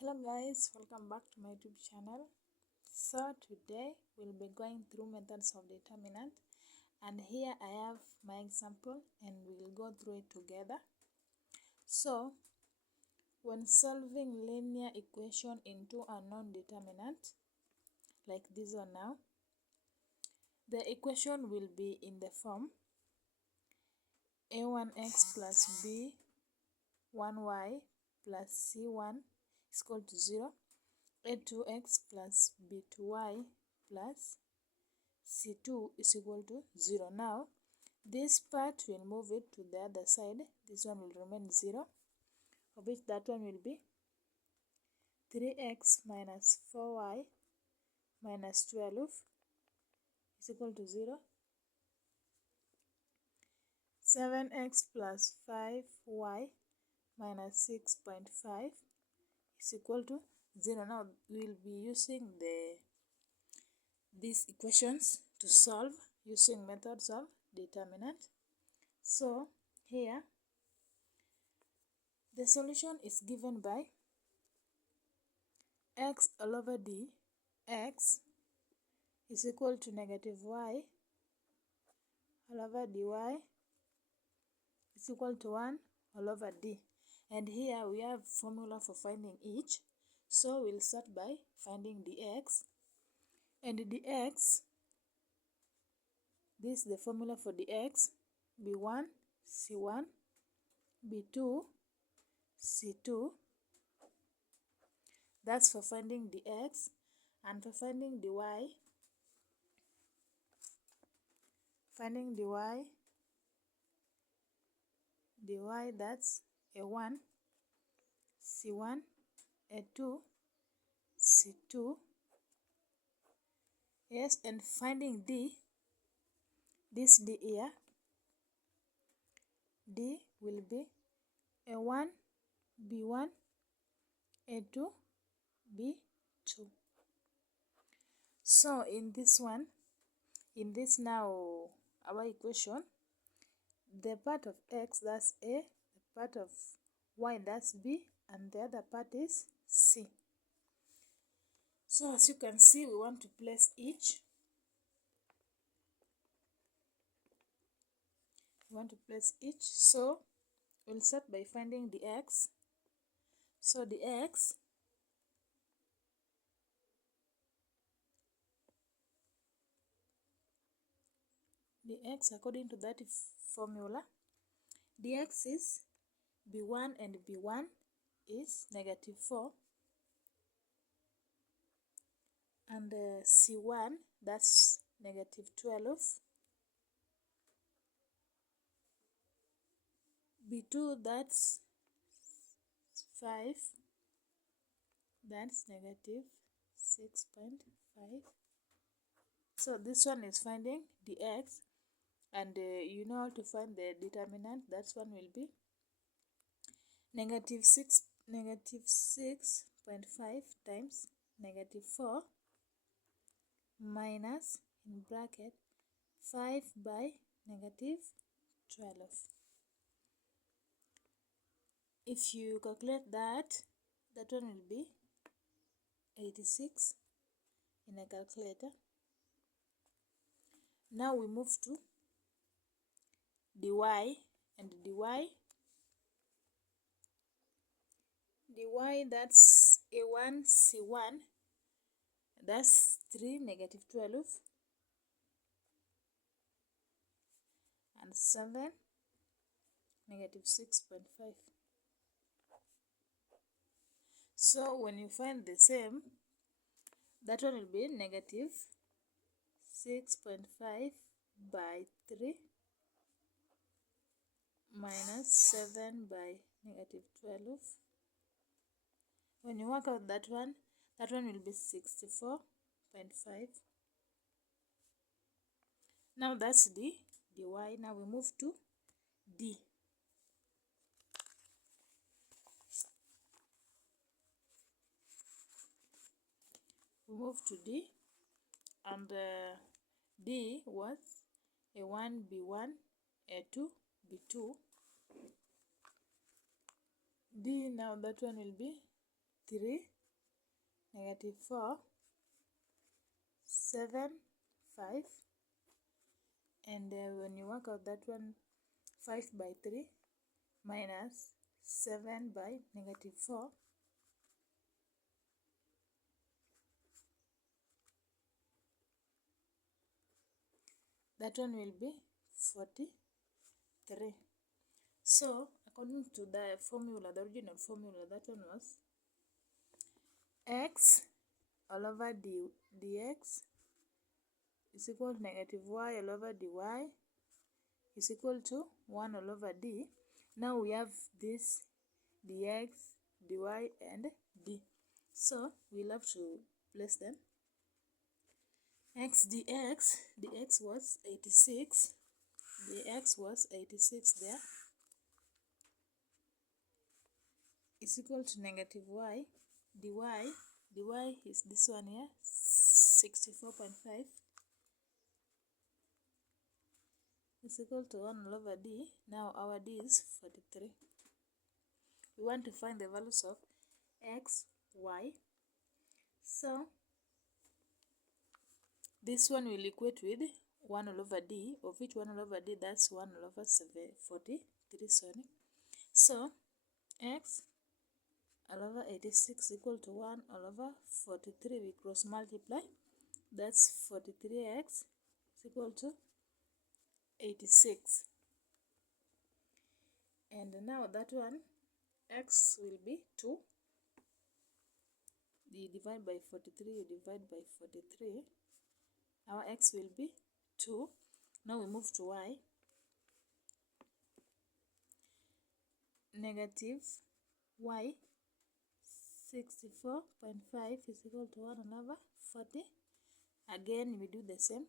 Hello guys, welcome back to my YouTube channel. So today we'll be going through methods of determinant, and here I have my example and we'll go through it together. So when solving linear equation into a non-determinant like this one now, the equation will be in the form a1x plus b1y plus c1 is equal to 0, a2x plus b2y plus c2 is equal to 0. Now this part will move it to the other side. This one will remain 0, of which that one will be 3x minus 4y minus 12 is equal to 0. 7x plus 5y minus 6.5 is equal to 0. Now we will be using these equations to solve using methods of determinant. So here the solution is given by x all over d. X is equal to negative y all over dy is equal to 1 all over d. And here we have formula for finding each. So we'll start by finding dx. And dx, this is the formula for dx: b1 c1 b2 c2. That's for finding dx. And for finding dy, that's a1 c1 a2 c2. Yes, and finding d, this d here, d will be a1 b1 a2 b2. So in this now our equation, the part of x, that's a, the part of y, that's b, and the other part is c. So as you can see, we want to place each. So we'll start by finding the x. So the x, according to that formula, dx is b1, and b1 is negative 4, and c1, that's negative 12, b2, that's 5, that's negative 6.5. So this one is finding dx, and you know how to find the determinant. That one will be negative 6.5 times negative 4 minus, in bracket, 5 by negative 12. If you calculate that one will be 86 in a calculator. Now we move to dy, and dy, that's a1 c1, that's 3 negative 12, and 7 negative 6.5. So when you find the same, that one will be negative 6.5 by 3 minus 7 by negative 12. When you work out that one will be 64.5. Now that's the dy. Now we move to d. And d was a1 b1 a2 b2. D, now that one will be 3, -4, 7, 5, and when you work out that one, 5 by 3 minus 7 by -4, that one will be 43. So according to the formula, the original formula, that one was x all over dx is equal to -y all over dy is equal to 1 all over d. Now we have this dx, dy, and d. So we'll have to place them. X dx was 86. Dx was 86 there. Is equal to -y. Dy is this one here, 64.5. Is equal to 1 all over d. Now our d is 43. We want to find the values of x, y. So this one will equate with 1 all over d, of which 1 all over d, that's 1 all over 43, sorry. So x all over 86 equal to 1 all over 43. We cross multiply. That's 43x is equal to 86. And now that one, x will be 2. You divide by 43, you divide by 43. Our x will be 2. Now we move to y. Negative y 64.5 is equal to 1 over 40. Again we do the same.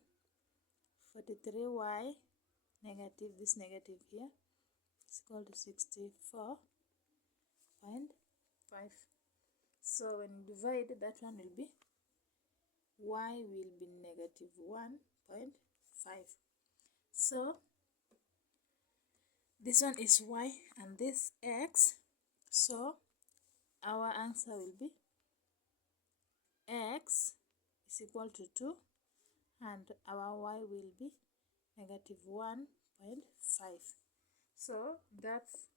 43y negative, this negative here, is equal to 64.5. So when you divide, that one will be y will be -1.5. So this one is y and this x. So our answer will be x is equal to 2 and our y will be -1.5. So that's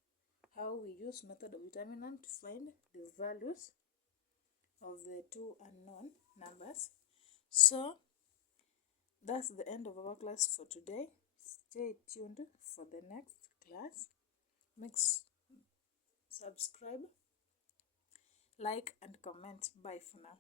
how we use method of determinant to find the values of the two unknown numbers. So that's the end of our class for today. Stay tuned for the next class. Subscribe, like, and comment. Bye for now.